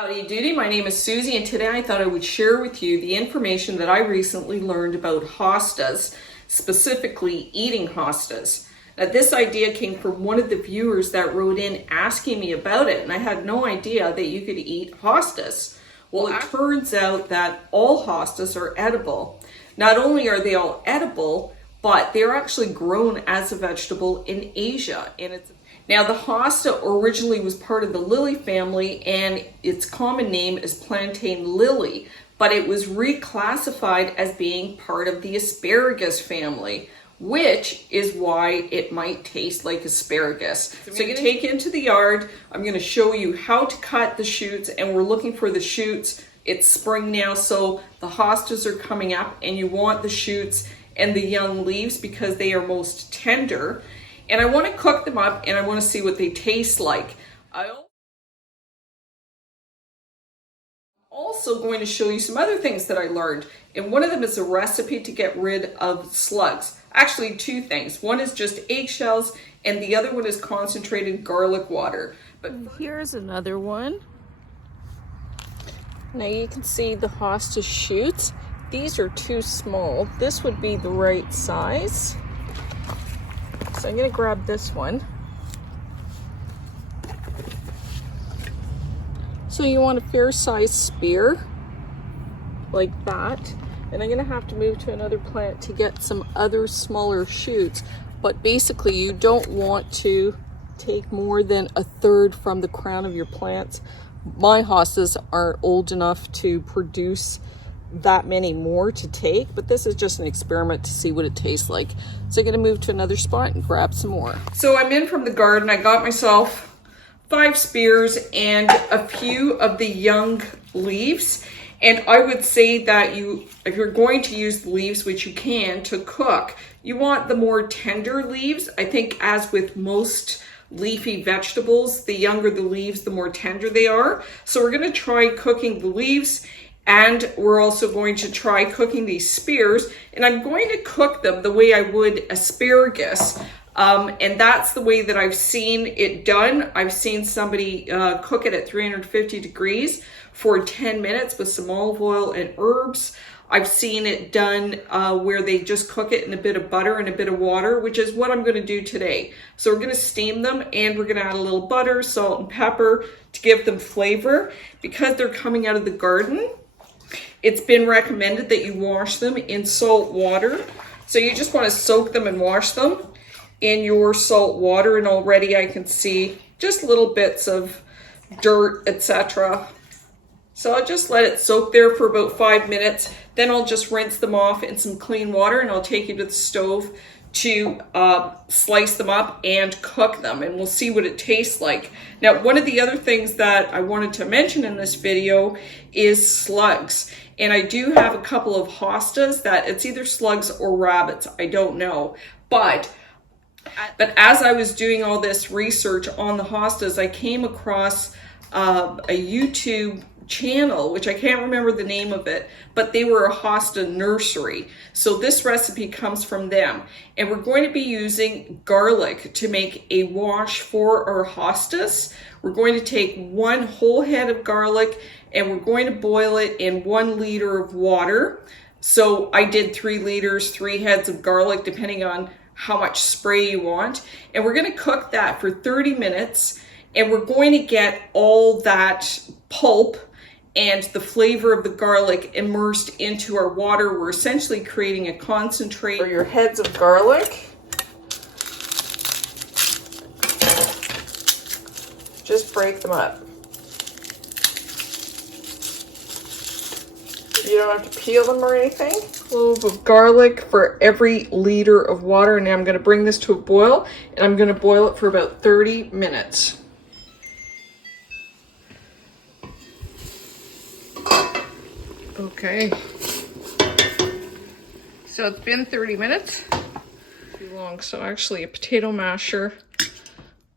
Howdy doody, my name is Susie and today I thought I would share with you the information that I recently learned about hostas, specifically eating hostas. Now, this idea came from one of the viewers that wrote in asking me about it, and I had no idea that you could eat hostas. Well, it turns out that all hostas are edible. Not only are they all edible, but they're actually grown as a vegetable in Asia. Now, the hosta originally was part of the lily family, and its common name is plantain lily, but it was reclassified as being part of the asparagus family, which is why it might taste like asparagus. So you take it into the yard. I'm going to show you how to cut the shoots, and we're looking for the shoots. It's spring now, so the hostas are coming up, and you want the shoots and the young leaves because they are most tender. And I want to cook them up and I want to see what they taste like. I'm also going to show you some other things that I learned. And one of them is a recipe to get rid of slugs. Actually, two things. One is just eggshells and the other one is concentrated garlic water. But here's another one. Now you can see the hosta shoots. These are too small. This would be the right size. So I'm going to grab this one. So you want a fair size spear like that. And I'm going to have to move to another plant to get some other smaller shoots. But basically you don't want to take more than a third from the crown of your plants. My hostas aren't old enough to produce that many more to take, but this is just an experiment to see what it tastes like. So I'm going to move to another spot and grab some more. So I'm in from the garden. I got myself 5 spears and a few of the young leaves. And I would say that if you're going to use the leaves, which you can, to cook, you want the more tender leaves. I think as with most leafy vegetables, the younger the leaves, the more tender they are. So we're going to try cooking the leaves. And we're also going to try cooking these spears, and I'm going to cook them the way I would asparagus. And that's the way that I've seen it done. I've seen somebody cook it at 350 degrees for 10 minutes with some olive oil and herbs. I've seen it done where they just cook it in a bit of butter and a bit of water, which is what I'm going to do today. So we're going to steam them and we're going to add a little butter, salt, and pepper to give them flavor. Because they're coming out of the garden, it's been recommended that you wash them in salt water. So you just want to soak them and wash them in your salt water. And already I can see just little bits of dirt, etc. So I'll just let it soak there for about 5 minutes. Then I'll just rinse them off in some clean water and I'll take you to the stove to slice them up and cook them, and we'll see what it tastes like. Now, one of the other things that I wanted to mention in this video is slugs. And I do have a couple of hostas that it's either slugs or rabbits, I don't know. But as I was doing all this research on the hostas, I came across a YouTube channel, which I can't remember the name of it, but they were a hosta nursery. So this recipe comes from them. And we're going to be using garlic to make a wash for our hostas. We're going to take 1 whole head of garlic and we're going to boil it in 1 liter of water. So I did 3 liters, 3 heads of garlic, depending on how much spray you want. And we're going to cook that for 30 minutes. And we're going to get all that pulp and the flavor of the garlic immersed into our water. We're essentially creating a concentrate for your heads of garlic. Just break them up. You don't have to peel them or anything. Clove of garlic for every liter of water. Now I'm going to bring this to a boil, and I'm going to boil it for about 30 minutes. Okay, so it's been 30 minutes, too long, so actually a potato masher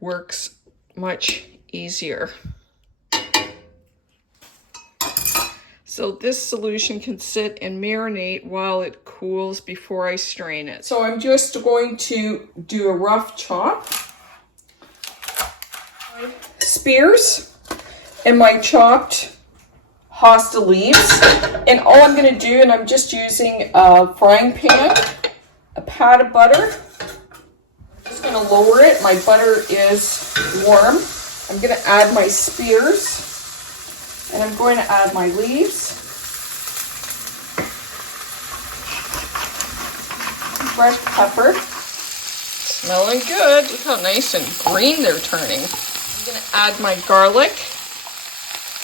works much easier. So this solution can sit and marinate while it cools before I strain it. So I'm just going to do a rough chop. Spears. and my chopped hosta leaves. And all I'm going to do, and I'm just using a frying pan, a pat of butter. I'm just going to lower it. My butter is warm. I'm going to add my spears, and I'm going to add my leaves. Fresh pepper. Smelling good. Look how nice and green they're turning. I'm going to add my garlic.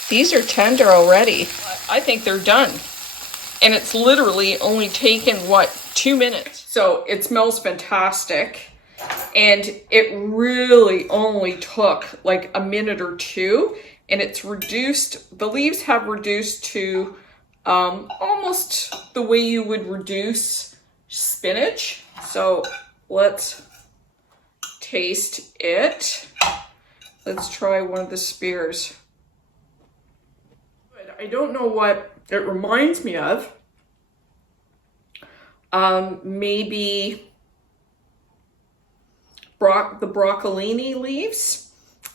These are tender already. I think they're done. And it's literally only taken, what, 2 minutes. So it smells fantastic. And it really only took like a minute or two. And it's reduced, the leaves have reduced to almost the way you would reduce spinach. So let's taste it. Let's try one of the spears. I don't know what it reminds me of. Maybe the broccolini leaves.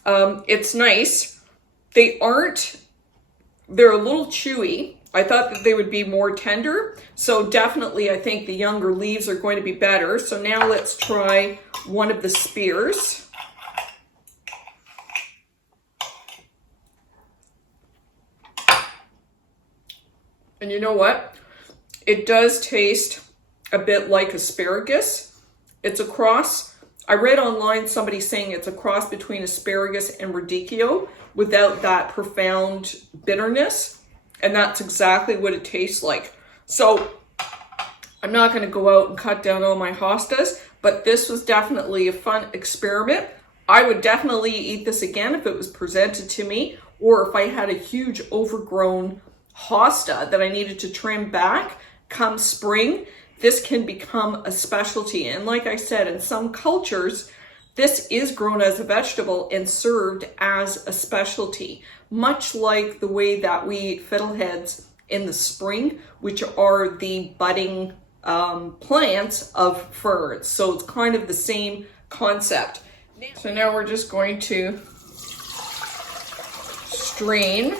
It's nice. They're a little chewy. I thought that they would be more tender. So definitely I think the younger leaves are going to be better. So now let's try one of the spears. And you know what? It does taste a bit like asparagus. It's a cross. I read online somebody saying it's a cross between asparagus and radicchio without that profound bitterness. And that's exactly what it tastes like. So I'm not going to go out and cut down all my hostas, but this was definitely a fun experiment. I would definitely eat this again if it was presented to me, or if I had a huge overgrown hosta that I needed to trim back come spring. This can become a specialty. And like I said, in some cultures, this is grown as a vegetable and served as a specialty, much like the way that we eat fiddleheads in the spring, which are the budding plants of ferns. So it's kind of the same concept. So now we're just going to strain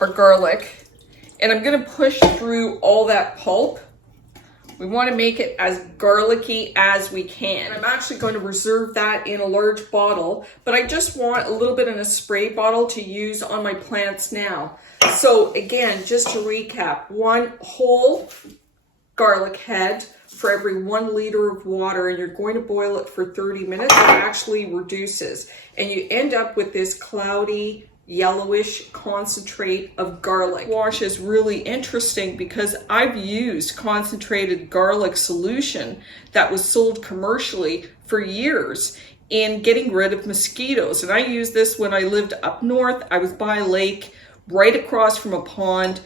our garlic, and I'm going to push through all that pulp. We want to make it as garlicky as we can. I'm actually going to reserve that in a large bottle, but I just want a little bit in a spray bottle to use on my plants now. So again, just to recap, 1 whole garlic head for every 1 liter of water, and you're going to boil it for 30 minutes. It actually reduces, and you end up with this cloudy, yellowish concentrate of garlic. Wash is really interesting because I've used concentrated garlic solution that was sold commercially for years in getting rid of mosquitoes. And I used this when I lived up north. I was by a lake right across from a pond.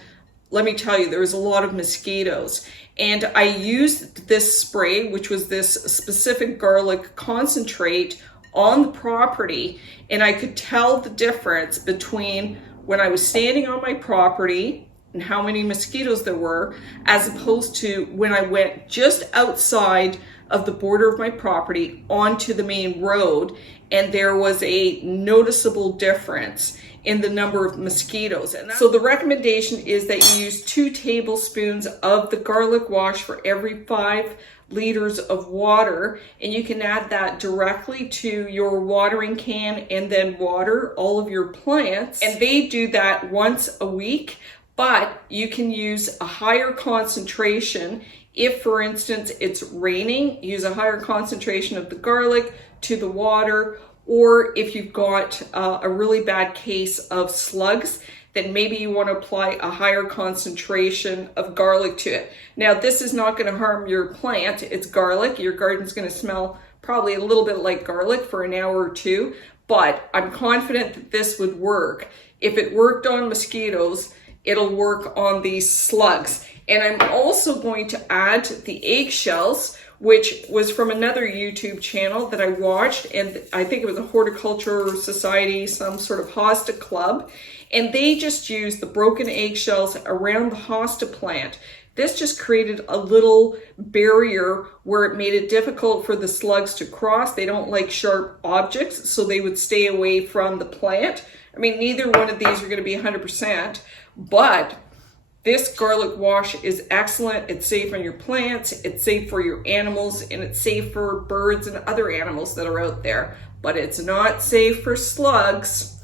Let me tell you, there was a lot of mosquitoes. And I used this spray, which was this specific garlic concentrate, on the property, and I could tell the difference between when I was standing on my property and how many mosquitoes there were, as opposed to when I went just outside of the border of my property onto the main road, and there was a noticeable difference in the number of mosquitoes. And so the recommendation is that you use 2 tablespoons of the garlic wash for every 5 liters of water, and you can add that directly to your watering can and then water all of your plants. And they do that once a week, but you can use a higher concentration. If, for instance, it's raining, use a higher concentration of the garlic to the water, or if you've got a really bad case of slugs, then maybe you want to apply a higher concentration of garlic to it. Now, this is not going to harm your plant. It's garlic. Your garden's going to smell probably a little bit like garlic for an hour or 2, but I'm confident that this would work. If it worked on mosquitoes, it'll work on these slugs. And I'm also going to add the eggshells, which was from another YouTube channel that I watched, and I think it was a horticulture society, some sort of hosta club, and they just used the broken eggshells around the hosta plant. This just created a little barrier where it made it difficult for the slugs to cross. They don't like sharp objects, so they would stay away from the plant. I mean, neither one of these are going to be 100%, but this garlic wash is excellent. It's safe on your plants, it's safe for your animals, and it's safe for birds and other animals that are out there. But it's not safe for slugs.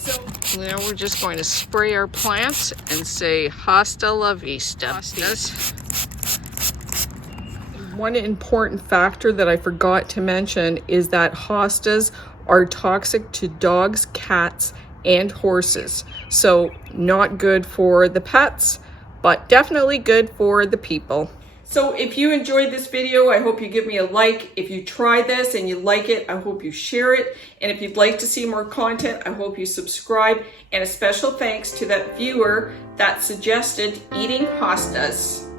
So now we're just going to spray our plants and say hasta la vista. Hostas. One important factor that I forgot to mention is that hostas are toxic to dogs, cats, and horses. So not good for the pets, but definitely good for the people. So if you enjoyed this video, I hope you give me a like. If you try this and you like it, I hope you share it. And if you'd like to see more content, I hope you subscribe. And a special thanks to that viewer that suggested eating hostas.